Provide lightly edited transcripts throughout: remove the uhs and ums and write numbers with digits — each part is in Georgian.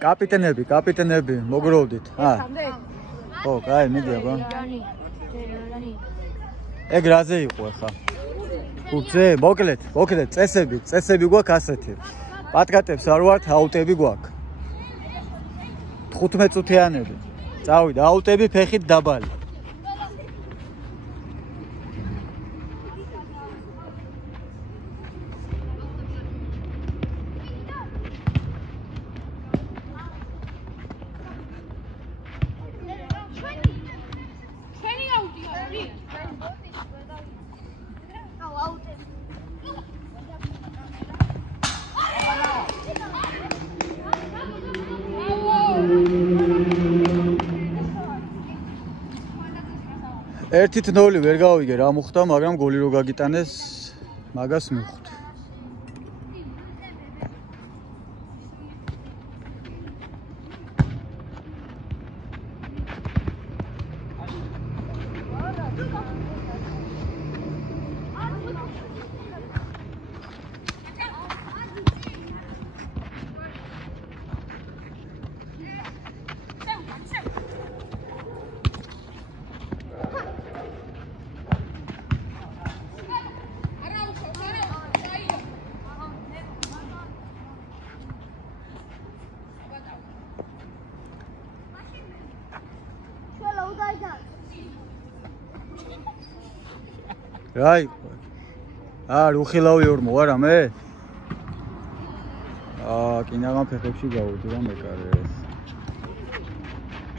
კაპიტენები, მოგროვდით. ხო, კაი, მიდი აბა. ეგ რაზე იყო ახლა? ხუთზე, მოკლედ, წესები გვაქვს ასეთი. პატკატებს არ ვართ, აუტები გვაქვს. 15 წუთიანები. წავიდა, აუტები ფეხით დაბალი. ერთით 0 ვერ გავიგე რა მოხდა, მაგრამ გოლი რო გაგიტანეს, მაგას მივხვდი. Rai. რუხილავი ორმო არა მე? კინაღამ ფეხებში გავუდი რა მეკარეს.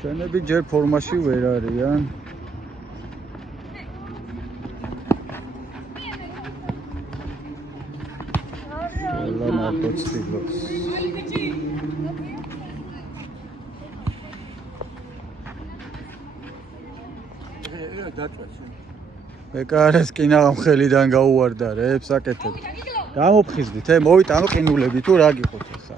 ჩვენები ჯერ ფორმაში ვერ არიან. მეკარეს კინაღამ ხელიდან გაუვარდა რებს აკეთებ. გამოფხიზდით, მოვიტანო ყინულები თუ რა გიყოთ ახლა.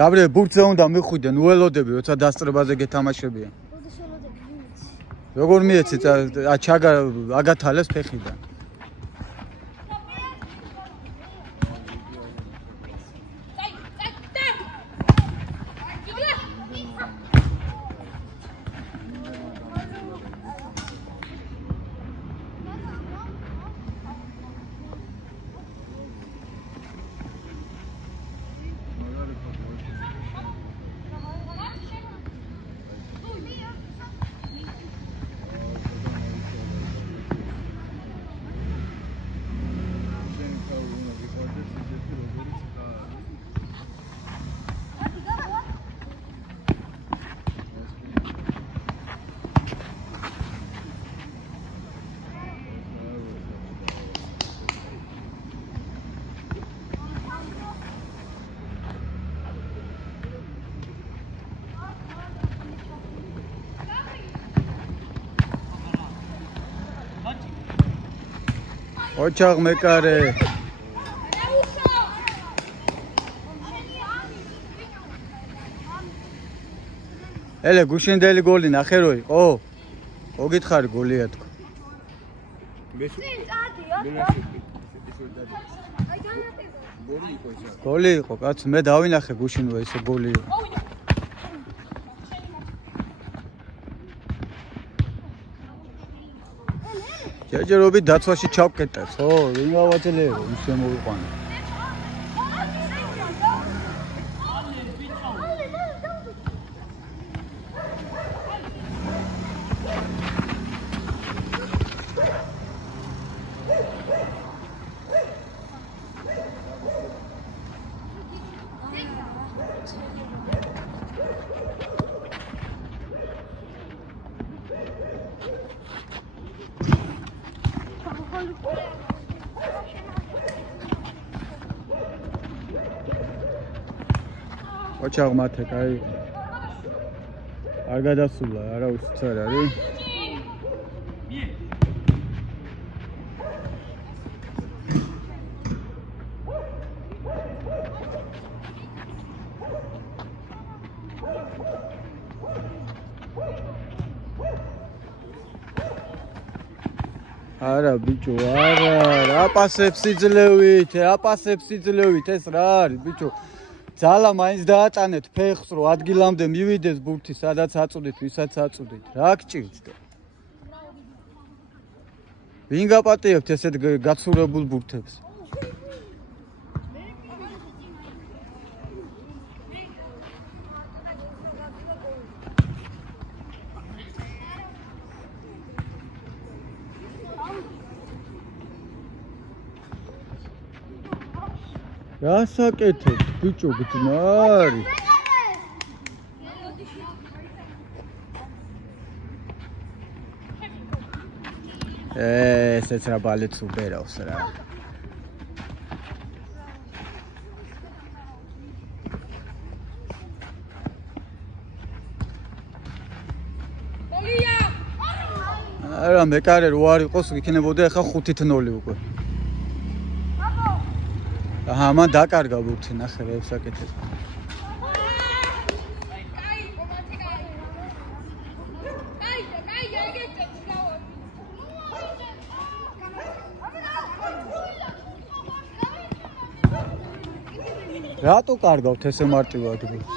გაბრიელ ბურთზე უნდა მიხვიდე, ნუელოდები, როცა დასწრებაზე გეთამაშებიან. როგორ მიეცი აგათალეს ფეხიდან. ოჩაღ მეკარე ელე გუშინდელი გოლი ნახე რო იყო? მოგითხარი გოლია თქო. გოლი იყო კაც მე დავინახე გუშინვე ისე გოლი იყო. ჯერჯერობით დაცვაში ჩავკეტეს, ხო? ვინ გავაძლიერო, ისე მოვიყვანე. ოჩაღ მათე კაი არ გადასულა არა უსიც არ არის არა ბიჭო, არა, აპასებს იძლევით ეს რა არის ბიჭო. ძალა მაინც დაატანეთ ფეხს, რომ ადგილამდე მივიდეს ბურთი, სადაც აწვდით, ვისაც აწვდით. რა გჭირთ და? ვინ გაპატიებთ ესეთ გაცურებულ ბურთებს? რა საკეთებთ ბიჭო, გძმარი? ესეც რა ბალეთს უბერავს რა. არა მეკარე რო არ იყოს იქნებოდა ახლა 5-0 უკვე. აჰა, მან დაკარგა ბურთი, ნახე რა საკეთებს. რატო კარგავთ ესე მარტივად ბურთს?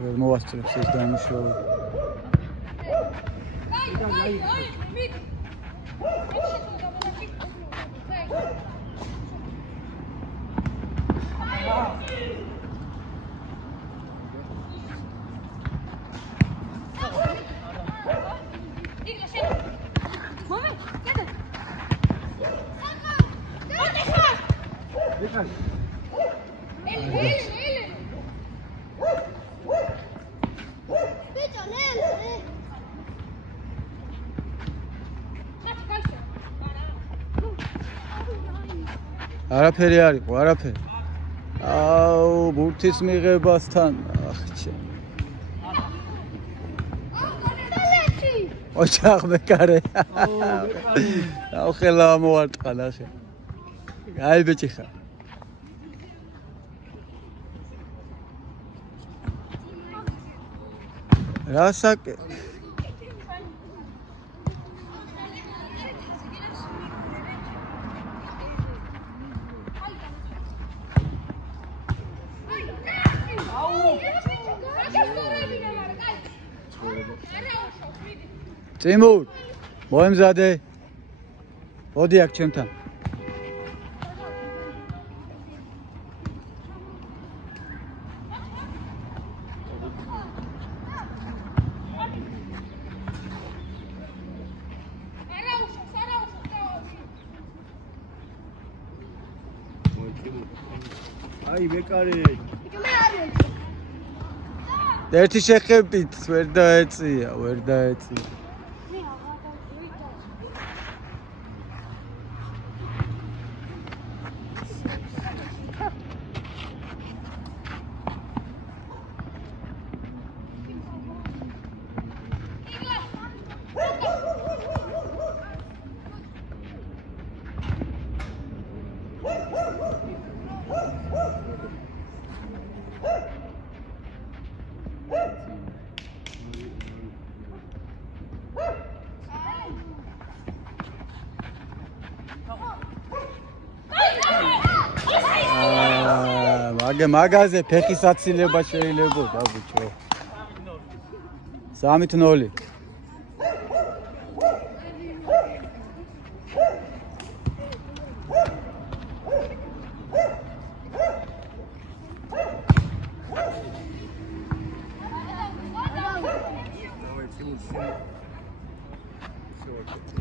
ვერ მოვასწრებს ეს დანიშნულება. არაფერი არ იყო, არაფერი. აუ, ბურთის მიღებასთან, ახჩე. ოჩახ მეკარე. აუ, ხელა მოარტყა ნახე. აი ბიჭი ხა. რა საკე? Timur, მოემზადე. მოდი აქ ჩემთან. აი მეკარე. ერთი შეხებით ვერ დაეწია. მაგაზე ფეხის აცილება შეიძლებოდა ბიჭო. 3-0.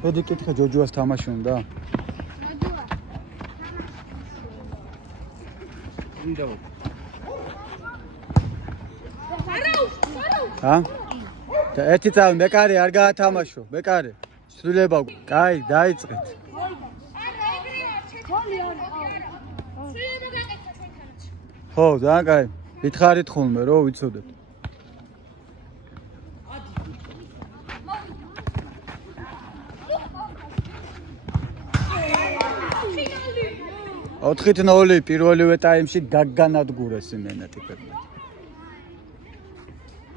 მოდი კითხე ჯოჯოას თამაში უნდა? უნდა. ა? და ერთი წავი მეკარე არ გაათამაშო, მეკარე. სრულება. კაი, დაიწყეთ. ხო, ძალიან კაი. მითხარით ხოლმე, რომ ვიცოდეთ. ოთხით 0 პირველივე ტაიმში გაგანადგურეს იმენა ტიპები.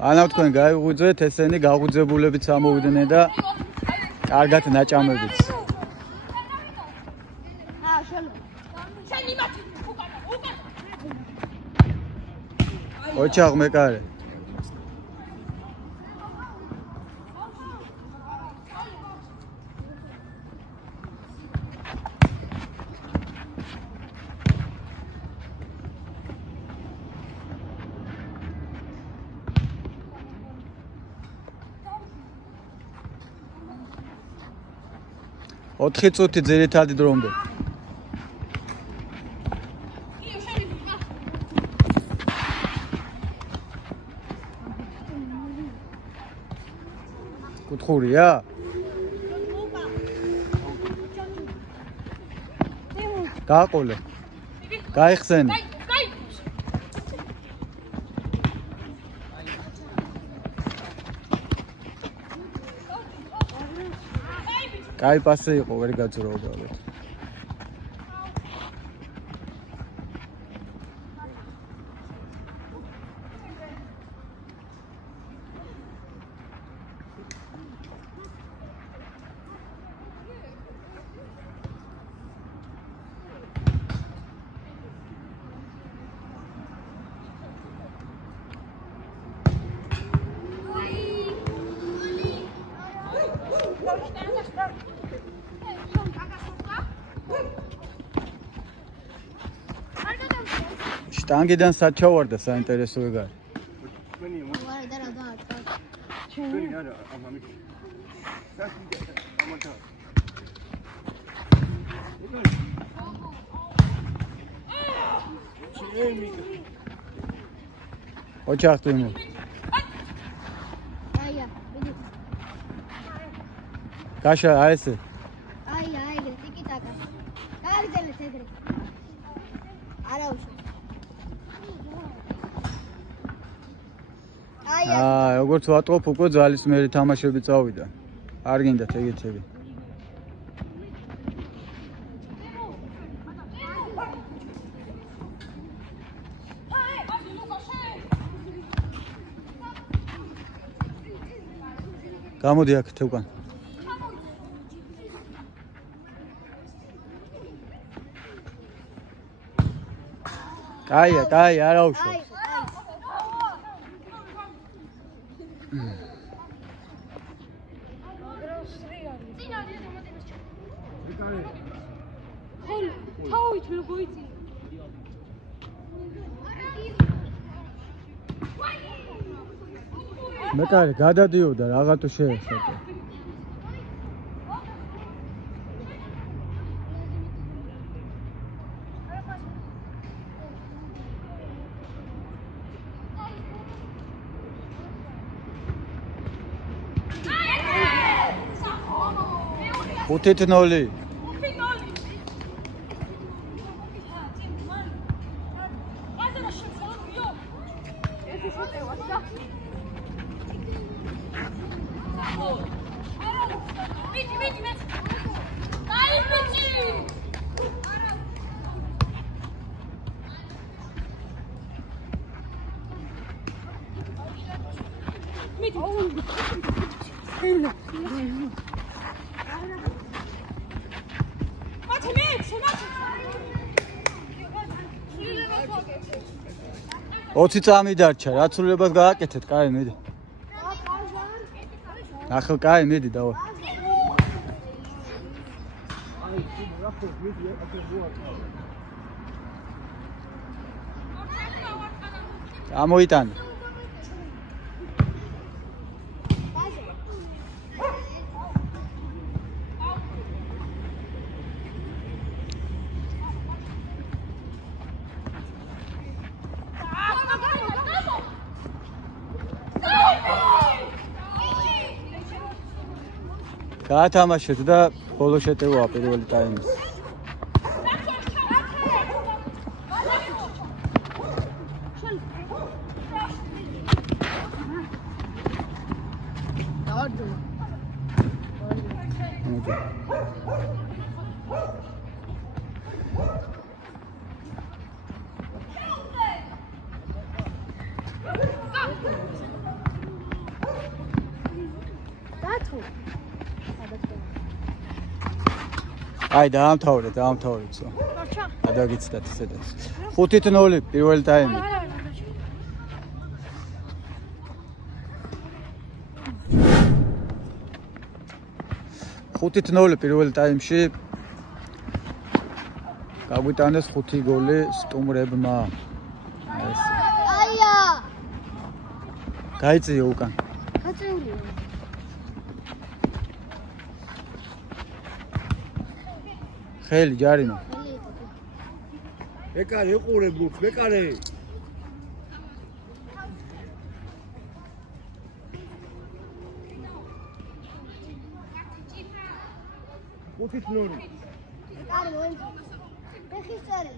ანა თქვენ გაიღვიძეთ, ესენი გაღუძებულებიც ამოვიდნენ და კარგად ნაჭამებიც. ოჩაღ მეკარე. ოთხი წუთი ძირითადი დრომდე. კუთხურია? გააყოლე. გაიხსენე. კაი პასი იყო, ვერ გაძრო უბრალოდ. შტანგიდან საჩავარდა საინტერესო ეგარი. ოჩახტი მო. კაშა აესე. აი, ტიკი-ტაკა. გააგრძელეთ ეგრე. არაუშავ. როგორც ვატყობ, უკვე ძალისმიერი თამაშები წავიდა. არ გინდათ ეგეთები. გამოდი აქ თევკან. კაია, არაუშავ. მეკარე გადადიოდა რაღაცა შეეხება. ხუთით 0. ოცი წამი დარჩა, რაცულებას გააკეთეთ, კაი, მიდი. ახლა კაი, მიდი დავა. ამოიტანე. გაათამაშეთ და ბოლო შეტევა პირველი ტაიმის. აი დაამთავრეთ. გადაგიცდათ ისედაც. 5-0 პირველი ტაიმი. პირველი ტაიმში გაგვიტანეს 5 გოლი სტუმრებმა. აია. გაიწიო უკან. გაწეულია. ხელი ჯარინო. ეკარე ეყურე გულს, ეკარე. უთით ნორი. ეკარე მოენძი. ეხის წარი.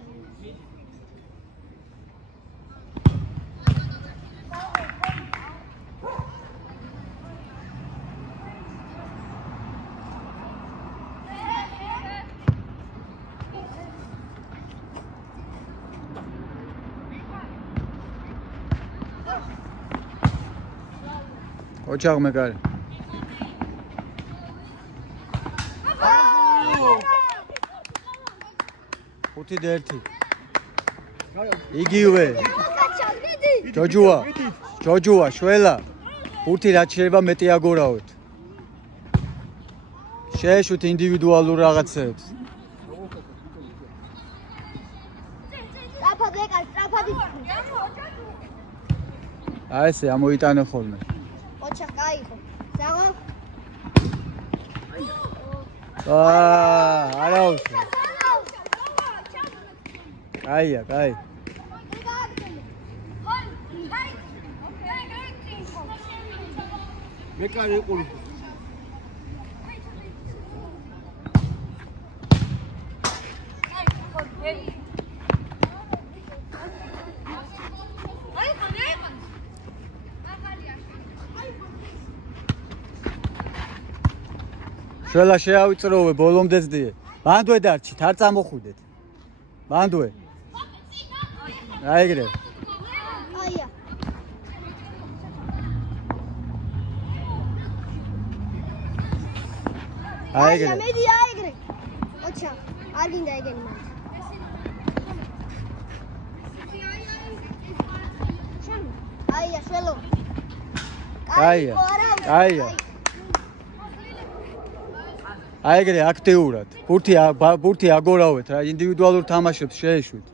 ოჩაღ მეკარე. ხუთი და ერთი. იგივე. ჯოჯუა, შველა. ხუთი რაც შეიძლება მეტი აგორაოთ. შეეშვით ინდივიდუალურ რაღაცებს. სტრაფად ეკარე, სტრაფად. აი ესე ამოიტანე ხოლმე. ოჩა კაიხო. ზაღო. არა უშო. კაია. ეკარე ეყურე. შველა შეავიწროვე ბოლომდე ძდიე. ბანდვე დარჩით, არ წამოხვიდეთ. ბანდვე. აიგრე. აია. აიგრე. მედი აიგრე. ოჩა, არ გინდა ეგენი მაინც. აია, შველო. აია. აიგრე აქტიურად. ბურთი აგორავეთ რა, ინდივიდუალურ თამაშებს შეეშვით.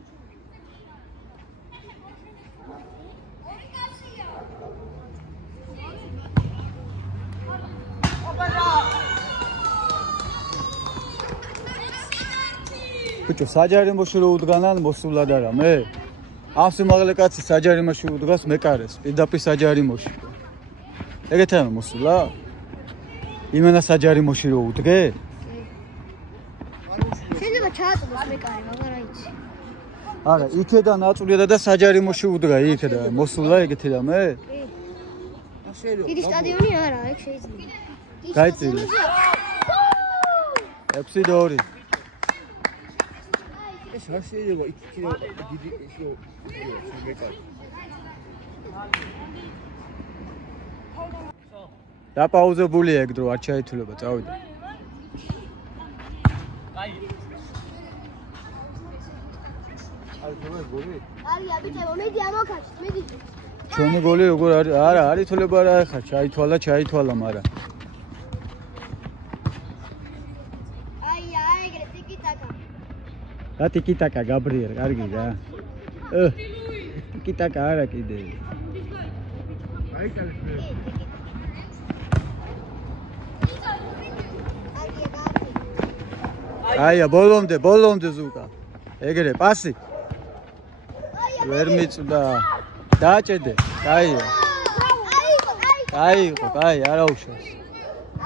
ბიჭო, საჯარიმოში რო უდგანან მოსულად არა მე. ამ სიმაღლე კაცი საჯარიმოში უდგას მეკარეს, პირდაპირ საჯარიმოში. ეგეთაა მოსულა? იმენა საჯარიმოში რო უდგე? შეიძლება ჩააწოდოს მეკარე, მაგრამ აიცი. არა, იქედან აწვდიდა და საჯარიმოში უდგა, იქედა მოსულა ეგეთი რამე? დიდი სტადიონი არა, ეგ შეიძლება. გაიწილე. 6-2. ეს რა შეიძლება იქ დიდი ისო მეკარე. დაპაუზებულია ეგ დრო, არ ჩაითვლება, წავიდა. არია ბიჭებო, მედი ამოქაჩით, მედი. ჩვენი გოლი როგორ არის? არა, არ ითვლება რა ხა, ჩაითვალა, მაგრამ. აია, ეგრე ტიკიტაკა. რა ტიკიტაკა, გაბრიელ, კარგი რა. ტიკიტაკა არა კიდე. აი კალეს მე. აია, ბოლომდე ზუკა. ეგრე პასი. ვერ მიწვდა. დააჭედე. კაია, არა უშავს.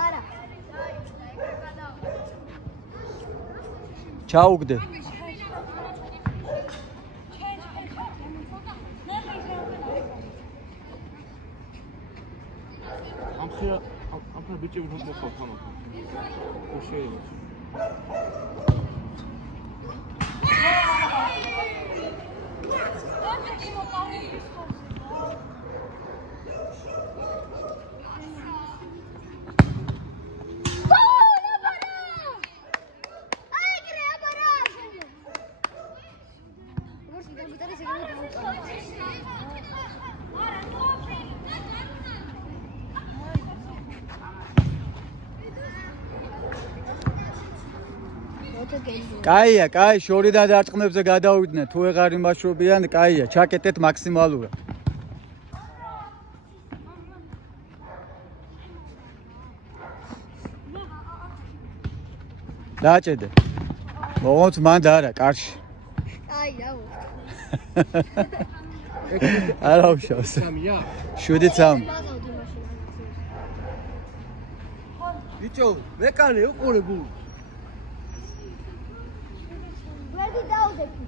არა. ჩაუგდე. ამხელა ბიჭები რომ მოხავთ ამათ. შეიძლება. კაია, კაი, შორიდან დარტყმებზე გადავიდნენ, თუ ეღარ იმაშობიან, კაია, ჩაკეტეთ მაქსიმალურად. დაჭედე. მოღონც მანდ არა, კარში. აი, აუ. არა უშავს. 3-ია? 7-3. ბიჭო, მეკარე უყურე გულ. ვერდი დაუდექი.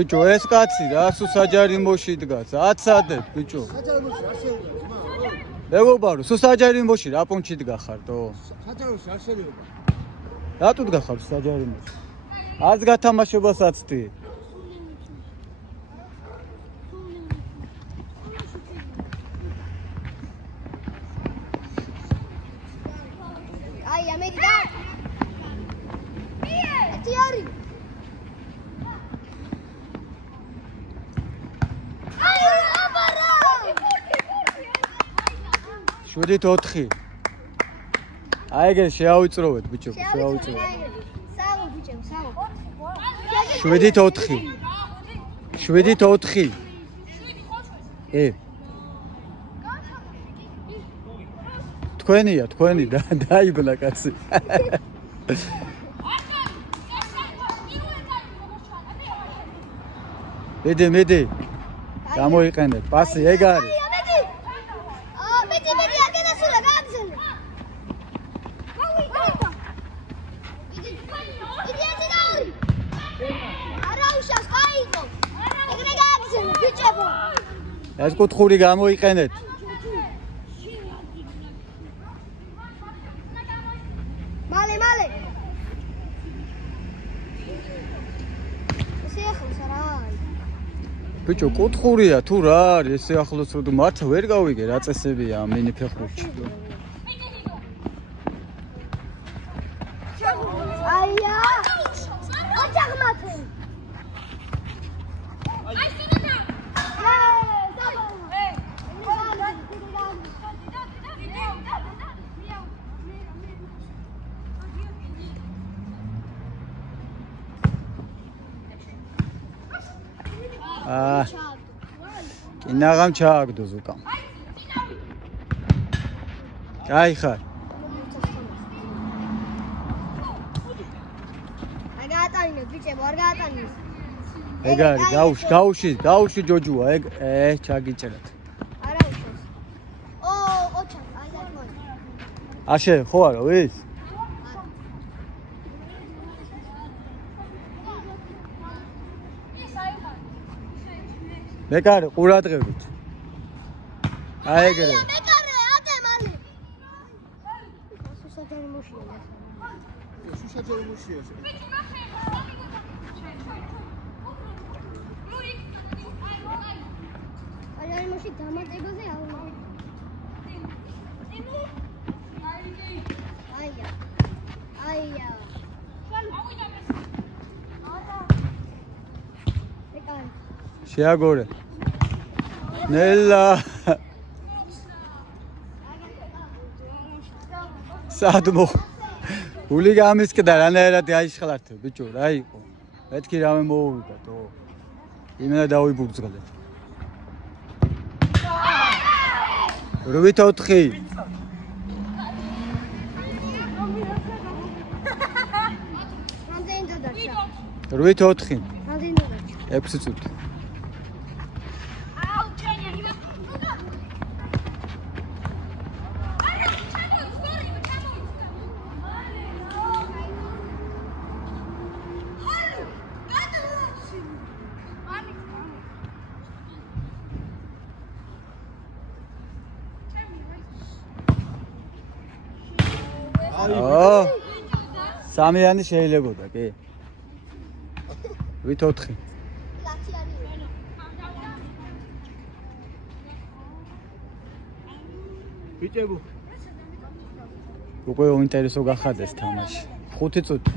ბიჭო, ეს კაცი რა, სულ საჯარიმოში დგას. აცადეთ, ბიჭო. საჯარიმოში არ შეიძლება, ძმა. მეგობარო, სულ საჯარიმოში რა პუნჩი დგახარდო? საჯარიმოში არ შეიძლება. რატო დგახარ საჯარიმოში? არც გათამაშებას აცდი. აი, ამედი და. ეთიარი. 7-4. აი ეგ შეავიწროვეთ ბიჭო, შეავიწროვეთ. საღო ბიჭო, საღო. 7-4. 7-4. თქვენია, თქვენი დაიბლა კაცი. მედი. გამოიყენეთ, პასი ეგ არის. ეს კუთხური გამოიყენეთ. მალე. ესე ახლოს არა. ბიჭო, კუთხურია თუ რა არის, ესე ახლოს რომ მართა ვერ გავიგე რა წესებია ამ მინი ფეხბურთში. აია! ოჯახმათი. კინაღამ ჩააგდო ზუკამ. კაი ხარ. აი გაატანინე ბიჭებო, არ გაატანინე. ეგ არის, გაუში ჯოჯუა, ეგ ჩაგიჭერეთ. არა უშავს. ოჩა, აი დაგმოი. აშე, ხო არა, ვის? მეკარე, ყურადღებით. აი ეგრე. მეკარე, ატე მალე. სუსაჯარიმოშია. სუსაჯარიმოშია. აჯარიმოში დამატებაზე აუნა. აია. მეკარე. შეაგორე. ნელა. სადმო გული გამისკდა რანაირად გაიშხლართე ბიჭო რა იყო მეთქი რამე მოუვიდა თო იმენა დავიბურძღლეთ 8-4 8-4 6 წუთი სამიანი შეიძლებოდა კი 8-4 ბიჭებო უკვე უინტერესო გახადეს თამაში 5 წუთი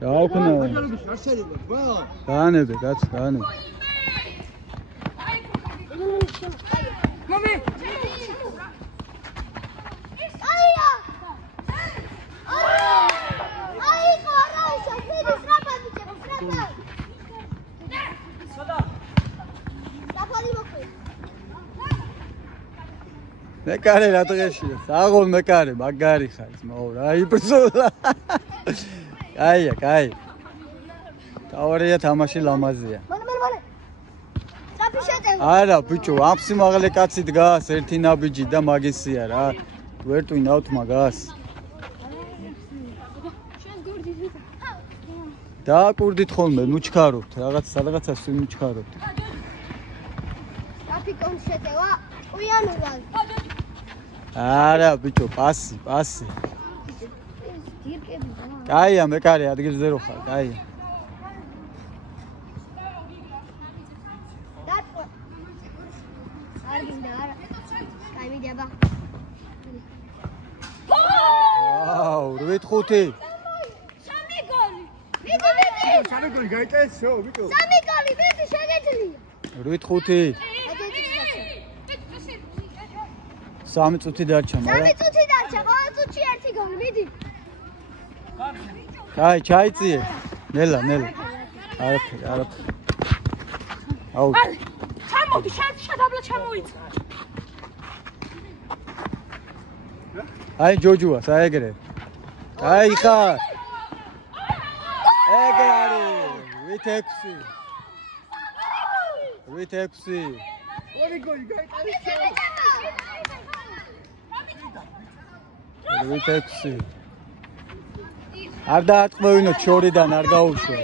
რა უკნა გაანებე კაც გაანებე მომი მეკარე რა დღეშია საღოლ მეკარე მაგარი ხარ ძმაო რა იბრძოლა კაია კაი თავარია თამაში ლამაზია არა ბიჭო ამ სიმაღლე კაცი დგას ერთი ნაბიჯი და მაგისია რა ვერ ტვინავთ მაგას დააკურდით ხოლმე ნუჩქარობთ რაღაცას ვიმუჩქარობთ გაფიკონ შეტევა ყუიანურად არა ბიჭო პასი კაია მეკარე ადგილზე რო ხარ კაია ვაუ 8-5 სამი გოლი გაიტანე ბიჭო 3 გოლი მიდი შეგეძლია 8-5 3 წუთი დარჩა მაგრამ 3 წუთი დარჩა ყოველ წუთში 1 გოლი მიდი კაი ჩაიწიე ნელა არაფერი აუ ჩამოდი შედაბლა ჩამოიცა აი ჯოჯუა საეგრე აი ხარ ეგრე არის 8-6 ორი გოლი გაიტანე 8-6 არ დაატყვევინო შორიდან არ გაუშვე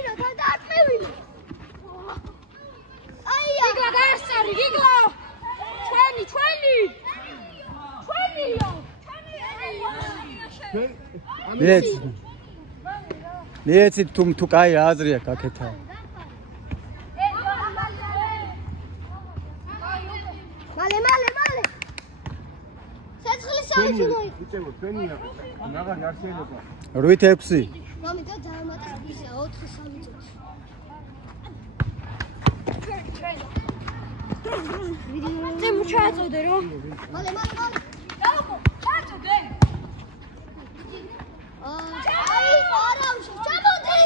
აია გიგლა გაესწარი გიგლა ჩვენი მიეცით თუ კაი აზრი აქვს აქეთა მალე საცხლის სამი მოი ბიჭებო ჩვენია მაგარი არ შეიძლება 8-6 მომიტო დაამატე ისე 4-3 წუთი ზე მოჩაწოდე რომ მალე დაუკო ჩაწოდე აი ხარავში ჩამოდი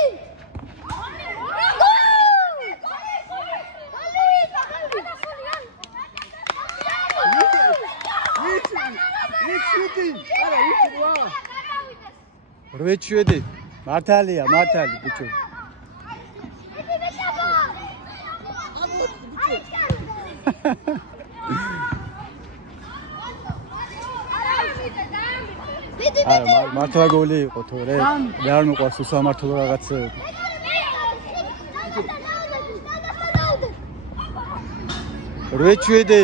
რვეჩვედი მართალია ბიჭო არა მართლა გოლი იყო თორე მე არ მიყვარს უსამართლო რაღაცები რვეჩვედი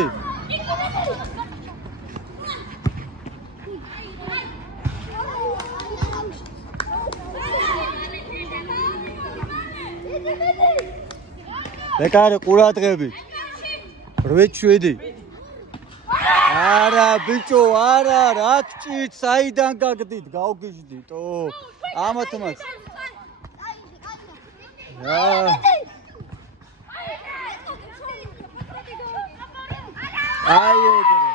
მეკარე ყურადღები 8-7 არა ბიჭო არა რა გჭირთ საიდან გაგდით გავგიჟდიტო ამათ მას აი ეგრე.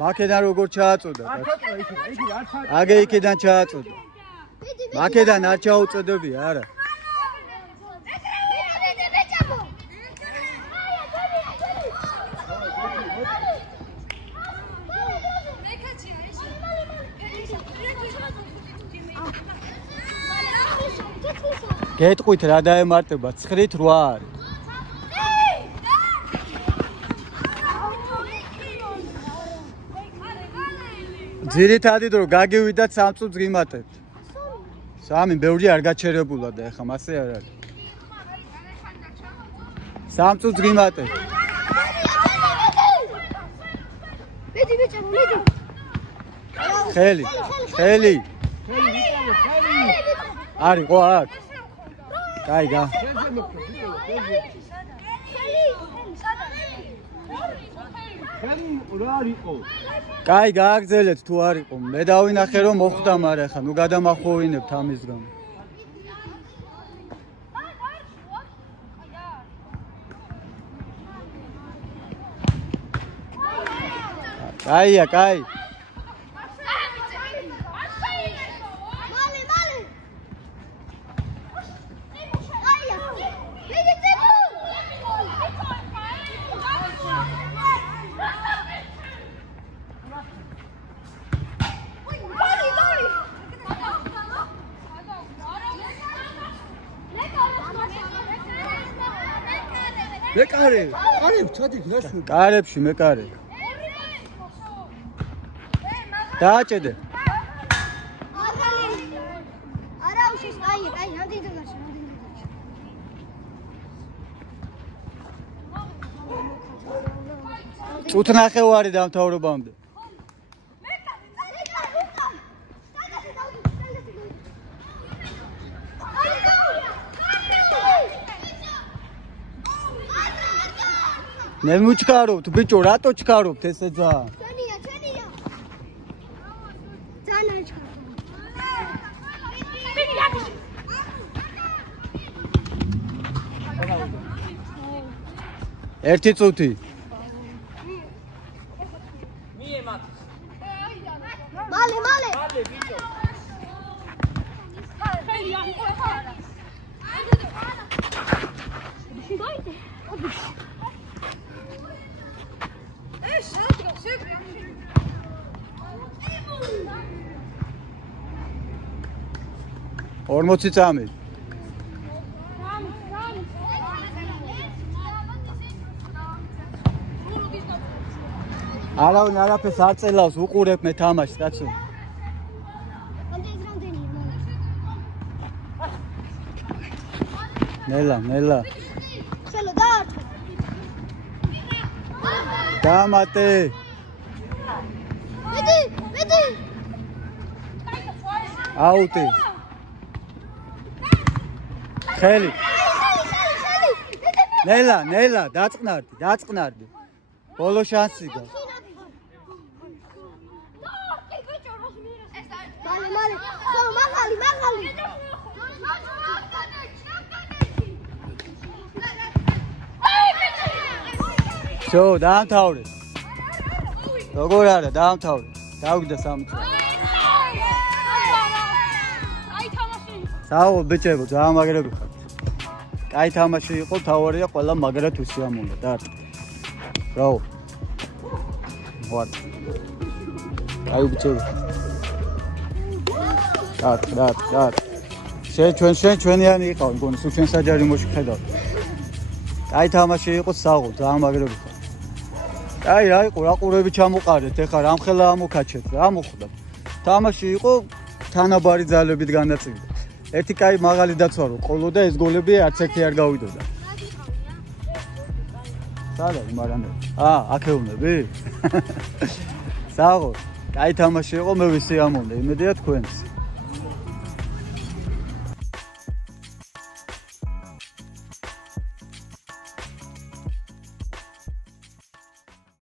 მაკედან როგორ ჩააწოდა? აგე იქიდან ჩააწოდა. მაკედან არ ჩაუწოდები არა. გეტყვით რა დაემარტება 9-8 არის. ძირითადად დრო გაგივიდათ 3 წუთს გიმატებთ. 3 ბევრი არ გაჩერებულა და ეხა მასე არ არის. 3 წუთს გიმატებთ. მიდი ბიჭო, მიდი. ხელი. არისო აქ. კაიგა. კაი გააგზელეთ თუ არ იყო. მე დავინახე რომ მოხვდა, მაგრამ ხა ნუ გადამახვოვინებთ ამის გამო. კაია, კაი. მეკარე, ჩადი გასულ. კარებში მეკარე. დააჭედე. არა უშის, აი, რამდენი დაგაშა. წუთნახევარი დამთავრებამდე. მე მუჩქარობთ ბიჭო, რატო ჩქარობთ ესე ძაან? ჩვენია. ძალიან არ ჩქარობ. ერთი წუთი. მალე. ორმოცი წამი. არავინ არაფერს არ წელავს, უყურებ მე თამაშს, კაცო. ნელა. ხელო დაარტყა. დამატე. მიდი. აუტი. ხელი. ნელა, დაწყნარდი. ბოლო შანსი გა. მალე. ხო, მაღალი. შო, დაამთავრე. როგორ არა, დაამთავრე. დავიდა 3 წუთი. საო ბიჭებო, ძალიან მაგრები ხართ. კაი თამაში იყო, თავარია ყველა მაგრად უსიამოვნდა და არტ. ბრავო. ვარ. კაი ბიჭებო. კატ. ჩვენიანი იყავ, მგონი, სულ ჩვენ საჯარი მოში ხედავთ. კაი თამაში იყო, საო, ძალიან მაგრები ხართ. კაი რა იყო, რა ყურები ჩამოყარეთ, ეხლა რამხელა ამოქაჩეთ, რა მოხდა? თამაში იყო, თანაბარი ძალებით განაწილდა. ერთი კაი მაღალი დაცვა რო ყოლო და ეს გოლები არც ერთი არ გავიდოდა. სადა იმარანე. აქეუნები? სააღო, კაი თამაში იყო, მე ვისიამოვნე, იმედია თქვენს.